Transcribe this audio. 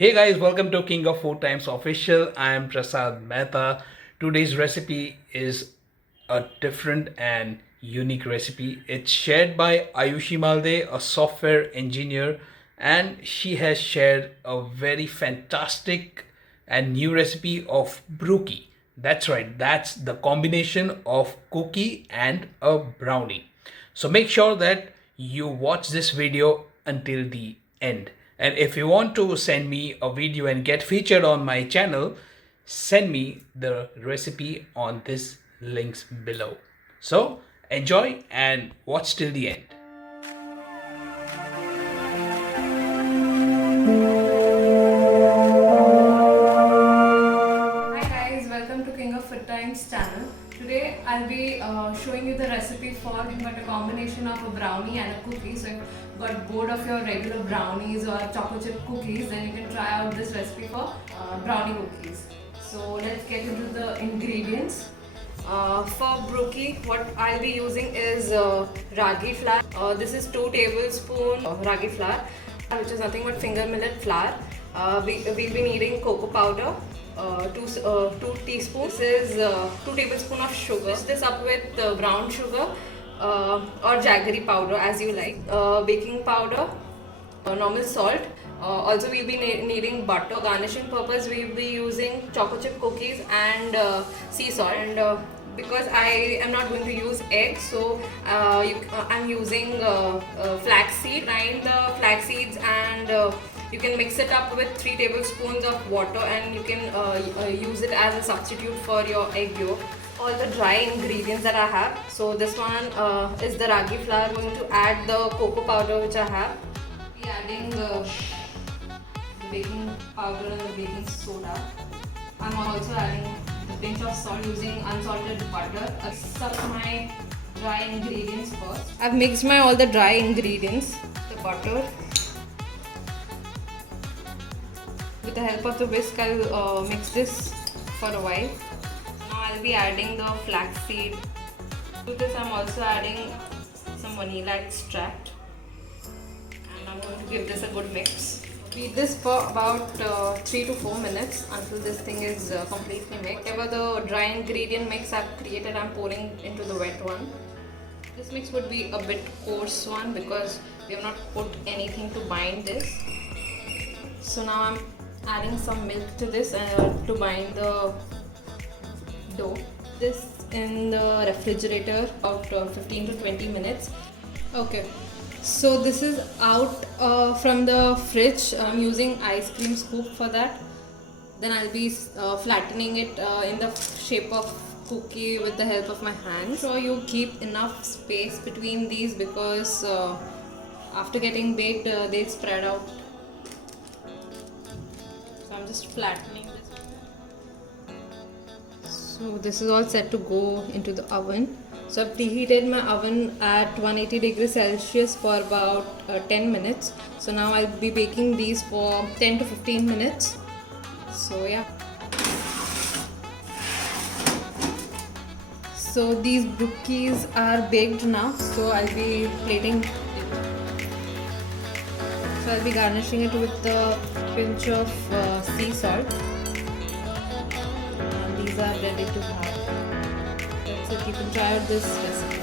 Hey guys, welcome to King of Food Times Official. I am Prasad Mehta. Today's recipe is a different and unique recipe. It's shared by Ayushi Malde, a software engineer, and she has shared a very fantastic and new recipe of brookie. That's right, that's the combination of cookie and a brownie. So make sure that you watch this video until the end. And if you want to send me a video and get featured on my channel, send me the recipe on this links below. So enjoy and watch till the end. Hi guys, welcome to King of Food Times channel. Today I'll be showing you the recipe for but a combination of a brownie and a cookie. So if you've got bored of your regular brownies or chocolate chip cookies, then you can try out this recipe for brownie cookies. So let's get into the ingredients. For brookie, what I'll be using is ragi flour. This is 2 tablespoons ragi flour, which is nothing but finger millet flour. We'll be needing cocoa powder, 2 teaspoons. This is 2 tablespoons of sugar. Mix this up with brown sugar or jaggery powder as you like. Baking powder, normal salt. Also we'll be needing butter. For garnishing purpose we'll be using chocolate chip cookies and sea salt. And because I am not going to use eggs, so I'm using flaxseed. Grind the flax seeds and you can mix it up with 3 tablespoons of water, and you can use it as a substitute for your egg yolk. All the dry ingredients that I have. So this one is the ragi flour. I'm going to add the cocoa powder which I have. Be adding the baking powder and the baking soda. I'm also adding a pinch of salt using unsalted butter. I'll mix up my dry ingredients first. I've mixed my all the dry ingredients. The butter. With the help of the whisk, I'll mix this for a while. Now I'll be adding the flaxseed. To this I'm also adding some vanilla extract. And I'm going to give this a good mix. Beat this for about 3 to 4 minutes until this thing is completely mixed. Whatever the dry ingredient mix I've created, I'm pouring into the wet one. This mix would be a bit coarse one because we have not put anything to bind this. So now I'm adding some milk to this to bind the dough. This in the refrigerator about 15 to 20 minutes. Okay, so this is out from the fridge. I'm using ice cream scoop for that. Then I'll be flattening it in the shape of cookie with the help of my hands. So you keep enough space between these because after getting baked they spread out. So I'm just flattening this. So this is all set to go into the oven. So I've preheated my oven at 180 degrees Celsius for about 10 minutes. So now I'll be baking these for 10 to 15 minutes. So yeah. So these brookies are baked now. So I'll be plating it. So I'll be garnishing it with a pinch of sea salt. And these are ready to have. That's it. You can try out this recipe.